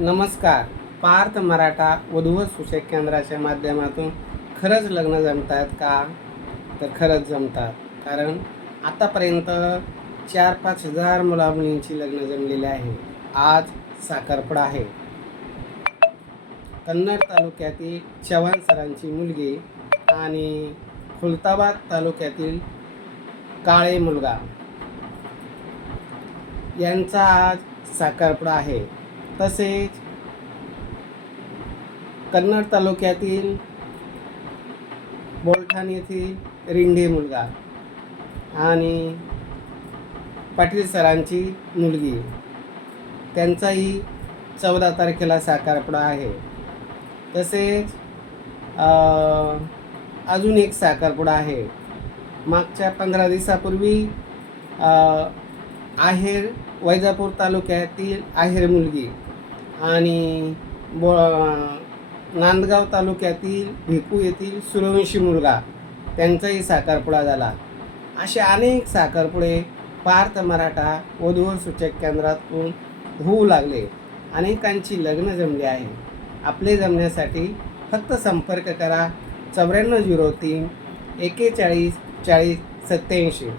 नमस्कार. पार्थ मराठा वधूवर सूचक केंद्राच्या माध्यमातून खरंच लग्न जमतात का? तर खरंच जमतात. कारण आतापर्यंत 4-5 हजार मुला-मुलींची लग्न जमलेली आहे. आज साखरपुडा आहे. कन्नड तालुक्यातील चव्हाण सरांची मुलगी आणि खुलताबाद तालुक्यातील काळे मुलगा यांचा आज साखरपुडा आहे. तसेच कन्नड तालुक्यातील बोलठाण येथील रिंढे मुलगा आणि पाटील सरांची मुलगी त्यांचाही 14 तारखेला साखरपुडा आहे. तसेच अजून एक साखरपुडा आहे. मागच्या 15 दिवसापूर्वी आहेर वैजापूर तालुक्यातील आहेर मुलगी आणि नांदगाव तालुक्यातील भिकू येथील सूर्यवंशी मुलगा त्यांचाही साखरपुडा झाला. असे अनेक साखरपुडे पार्थ मराठा वधूवर सूचक केंद्रातून होऊ लागले. अनेकांची लग्न जमली आहे. आपले जमण्यासाठी फक्त संपर्क करा 9403 41 40 87.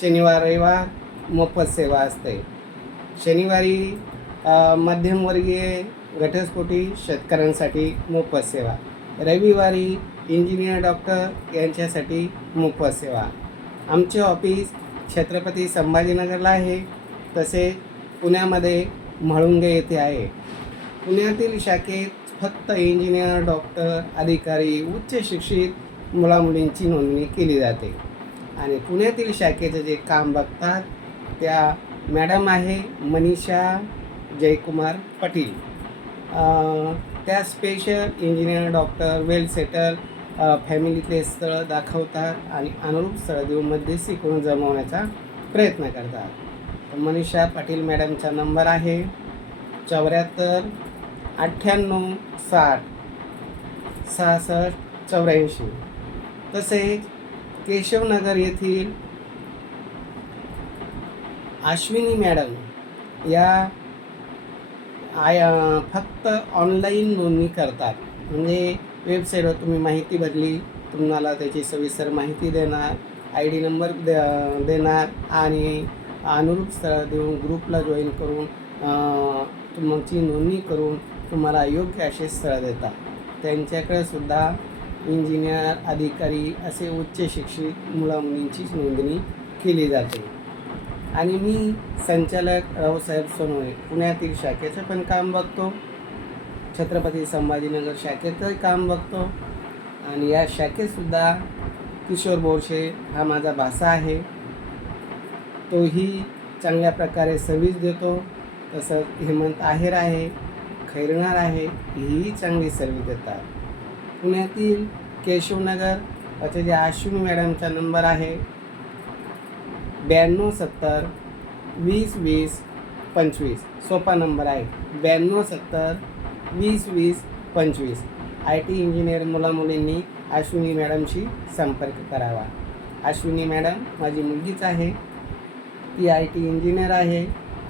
शनिवार रविवार मोफत सेवा असते. शनिवारी मध्यमवर्गीय घटस्फोटी शेतकऱ्यांसाठी मोफत सेवा, रविवारी इंजिनियर डॉक्टर यांच्यासाठी मोफत सेवा. आमचे ऑफिस छत्रपती संभाजीनगरला आहे. तसेच पुण्यामध्ये म्हाळुंगे येथे आहे. पुण्यातील शाखेत फक्त इंजिनियर डॉक्टर अधिकारी उच्च शिक्षित मुलामुलींची नोंदणी केली जाते. आणि पुण्यातील शाखेचं जे काम बघतात त्या मॅडम आहे मनीषा जयकुमार पाटील. त्या स्पेशल इंजिनियर डॉक्टर वेल सेटल फॅमिलीतले स्थळ दाखवतात आणि अनुरूप स्थळ देऊन मध्यस्थी करून जमवण्याचा प्रयत्न करतात. तर मनीषा पाटील मॅडमचा नंबर आहे 74 98 60 66 84. तसेच केशवनगर येथील अश्विनी मॅडम या फक्त ऑनलाईन नोंदणी करतात. म्हणजे वेबसाईटवर तुम्ही माहिती भरली, तुम्हाला त्याची सविस्तर माहिती देणार, ID नंबर देणार आणि अनुरूप स्थळ देऊन ग्रुपला जॉईन करून तुमची नोंदणी करून तुम्हाला योग्य असे स्थळ देतात. त्यांच्याकडे सुद्धा इंजिनियर अधिकारी असे उच्च शिक्षित मुलामुलींचीच नोंदणी केली जाते. आणि मी संचालक रावसाहेब सोनवणे पुण्यातील शाखेचं पण काम बघतो, छत्रपती संभाजीनगर शाखेचंही काम बघतो. आणि या शाखेतसुद्धा किशोर बोरशे हा माझा भासा आहे, तोही चांगल्या प्रकारे सर्व्हिस देतो. तसंच हेमंत आहेर आहे, खैरनार आहे, ही चांगली सर्व्हिस देतात. पुण्यातील केशवनगर याचे जे अश्विनी मॅडमचा नंबर आहे 92 70 20 20 25. सोपा नंबर आहे 92 70 20 20 25. IT इंजिनियर मुलामुलींनी अश्विनी मॅडमशी संपर्क करावा. अश्विनी मॅडम माझी मुलगीच आहे. ती IT इंजिनियर आहे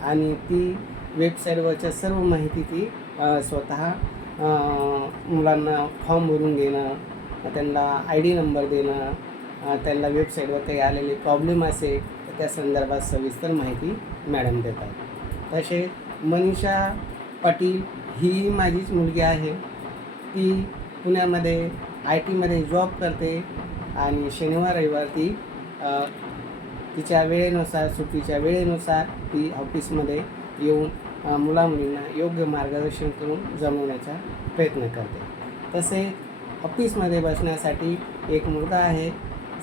आणि ती वेबसाईटवरच्या सर्व माहिती ती स्वतः मुलांना फॉर्म भरून देणं, त्यांना ID नंबर देणं, त्यांना वेबसाईटवर काही आलेले प्रॉब्लेम असेल तर त्या संदर्भात सविस्तर माहिती मॅडम देतात. तसेच मनीषा पाटील ही माझीच मुलगी आहे. ती पुण्यामध्ये IT जॉब करते आणि शनिवार रविवार ती तिच्या वेळेनुसार सुट्टीच्या वेळेनुसार ती ऑफिसमध्ये येऊन मुलामुलींना योग्य मार्गदर्शन करून जमवण्याचा प्रयत्न करते. तसेच ऑफिसमध्ये बसण्यासाठी एक मुलगा आहे.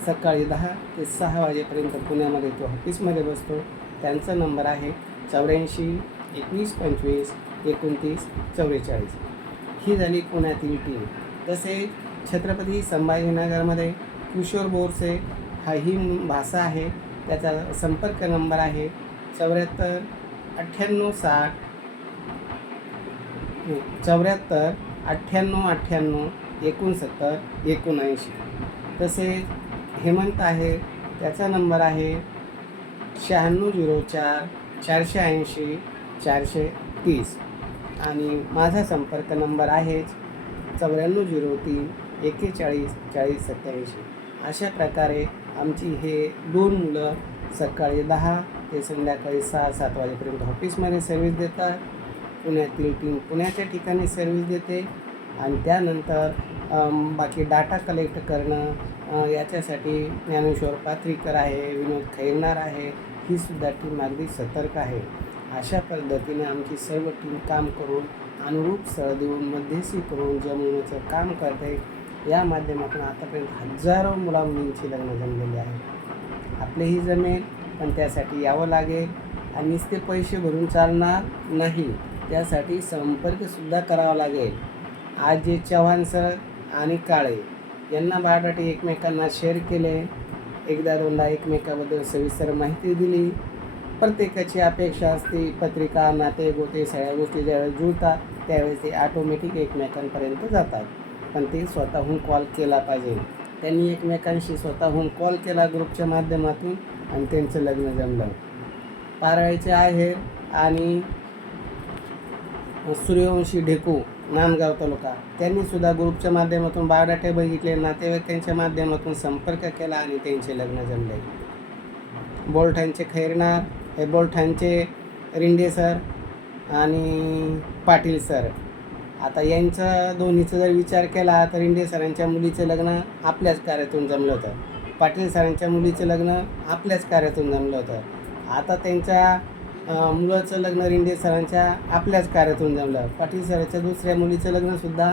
सकाळी 10 ते 6 वाजेपर्यंत पुण्यामध्ये तो ऑफिसमध्ये बसतो. त्यांचा नंबर आहे 84 21 25 29 44. ही झाली पुण्यातील टीम. तसेच छत्रपती संभाजीनगरमध्ये किशोर बोरसे हा ही भाषा आहे. त्याचा संपर्क नंबर आहे 74 98 60 74 98 98 69 79. तसेच हेमंत आहे, त्याचा नंबर आहे 96 04 480 430. आणि माझा संपर्क नंबर आहेच 9403 41 40 87. अशा प्रकारे आमची हे 2 मुलं सकाळी 10 ते संध्याकाळी 6-7 वाजेपर्यंत ऑफिसमध्ये सर्व्हिस देतात. पुण्यातील टीम पुण्याच्या ठिकाणी सर्व्हिस देते आणि त्यानंतर बाकी डाटा कलेक्ट करणं याच्यासाठी ज्ञानेश्वर पाथरीकर आहे, विनोद खैरनार आहे, ही सुद्धा टीम अगदी सतर्क आहे. अशा पद्धतीने आमची सर्व टीम काम करून अनुरूप स्थळ देऊन मध्यस्थी करून जमवण्याचं काम करते. या माध्यमातून आतापर्यंत हजारो मुलामुलींची लग्न जमलेली आहेत. आपलेही जमेल, पण त्यासाठी यावं लागेल आणि नुसते पैसे भरून चालणार नाही, त्यासाठी संपर्कसुद्धा करावा लागेल. आज जे चव्हाण सर आणि काळे यांना बायोडाटे एकमेकांना शेअर केले, एकदा दोनदा एकमेकाबद्दल सविस्तर माहिती दिली. प्रत्येकाची अपेक्षा असते, पत्रिका नाते गोते सगळ्या गोष्टी ज्यावेळेस जुळतात त्यावेळेस ते ऑटोमॅटिक एकमेकांपर्यंत जातात. पण ते स्वतःहून कॉल केला पाहिजे. त्यांनी एकमेकांशी स्वतःहून कॉल केला ग्रुपच्या माध्यमातून आणि त्यांचं लग्न जमलं. पारळीचे आहेर आणि सूर्यवंशी ढेकू नांदगाव तालुका त्यांनीसुद्धा ग्रुपच्या माध्यमातून बायोडाटे बघितले, नातेवाईकांच्या माध्यमातून संपर्क केला आणि त्यांचे लग्न जमले. बोलठाणचे खैरनार हे बोलठाणचे रिंडे सर आणि पाटील सर. आता यांचं दोन्हीचं जर विचार केला तर रिंडे सरांच्या मुलीचं लग्न आपल्याच कार्यातून जमलं होतं, पाटील सरांच्या मुलीचं लग्न आपल्याच कार्यातून जमलं होतं. आता त्यांच्या मुलाचं लग्न रिंडे सरांच्या आपल्याच कार्यातून जमलं, पाटील सरांच्या दुसऱ्या मुलीचं लग्नसुद्धा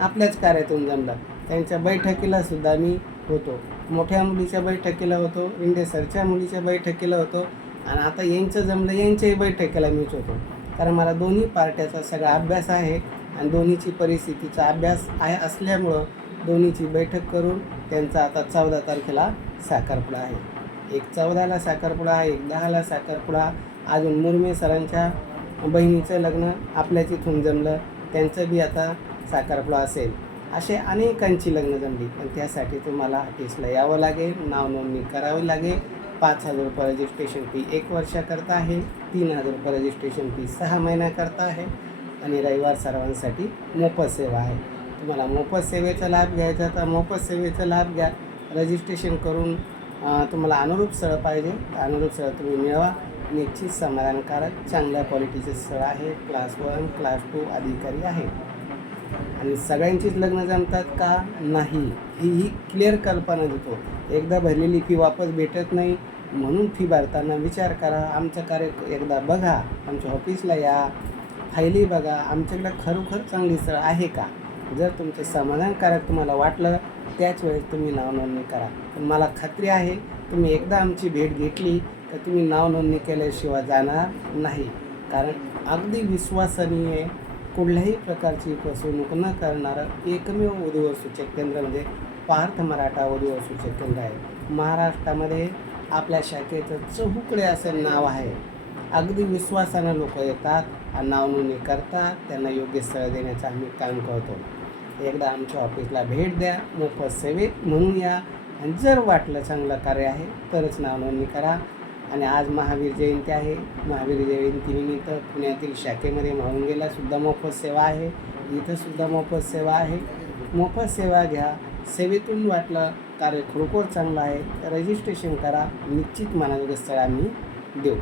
आपल्याच कार्यातून जमलं. त्यांच्या बैठकीलासुद्धा मी होतो, मोठ्या मुलीच्या बैठकीला होतो, रिंडे सरच्या मुलीच्या बैठकीला होतो आणि आता यांचं जमलं यांच्याही बैठकीला मीच होतो. कारण मला दोन्ही पार्ट्याचा सगळा अभ्यास आहे आणि दोन्हीची परिस्थितीचा अभ्यास आहे असल्यामुळं दोन्हीची बैठक करून त्यांचा आता 14 तारखेला साखरपुडा आहे. एक 14ला साखरपुडा आहे, एक 10ला साखरपुडा. अजून मुरमे सरांच्या बहिणीचं लग्न आपल्याच इथून जमलं, त्यांचं बी आता साखरपुडा असेल. असे अनेकांची लग्न जमली, पण त्यासाठी तुम्हाला ऑफिसला यावं लागेल, नाव नोंदणी करावी लागेल. 5,000 रुपये रजिस्ट्रेशन फी 1 वर्षाकरता आहे, 3,000 रुपये रजिस्ट्रेशन फी 6 महिन्याकरता आहे आणि रविवार सर्वांसाठी मोफत सेवा आहे. तुम्हाला मोफत सेवेचा लाभ घ्यायचा तर मोफत सेवेचा लाभ घ्या. रजिस्ट्रेशन करून तुम्हाला अनुरूप स्थळ पाहिजे, अनुरूप स्थळ तुम्ही मिळवा. निश्चित समाधानकारक चांगल्या क्वालिटीचे स्थळ आहे, क्लास 1 क्लास 2 अधिकारी आहे. आणि सगळ्यांचीच लग्न जमतात का नाही ही क्लिअर कल्पना देतो. एकदा भरलेली फी वापस भेटत नाही, म्हणून फी भरताना विचार करा. आमचं कार्य एकदा बघा, आमच्या ऑफिसला या, फायली बघा, आमच्याकडे खरोखर चांगली स्थळ आहे का. जर तुमचं समाधानकारक तुम्हाला वाटलं त्याच वेळेस तुम्ही नाव नोंदणी करा. पण मला खात्री आहे तुम्ही एकदा आमची भेट घेतली तर तुम्ही नाव नोंदणी केल्याशिवाय जाणार नाही. कारण अगदी विश्वसनीय, कुठल्याही प्रकारची फसवणूक न करणारं एकमेव वधूवर सूचक केंद्र म्हणजे पार्थ मराठा वधूवर सूचक केंद्र आहे. महाराष्ट्रामध्ये आपल्या शाखेचं चहुकडे असं नाव आहे. अगदी विश्वासानं लोक येतात आणि नाव नोंदणी करतात, त्यांना योग्य स्थळ देण्याचं आम्ही काम करतो. एकदा आमच्या ऑफिसला भेट द्या, मोफत सेवेत म्हणून या आणि जर वाटलं चांगलं कार्य आहे तरच नाव नोंदणी करा. आणि आज महावीर जयंती आहे, महावीर जयंतीनिमित्त पुण्यातील शाखेमध्ये म्हाळुंगेलासुद्धा मोफत सेवा आहे, इथंसुद्धा मोफत सेवा आहे. मोफत सेवा घ्या. सेवेतून वाटलं कार्य खरोखर चांगलं आहे, रजिस्ट्रेशन करा. निश्चित मनाजोगं स्थळ आम्ही देऊ.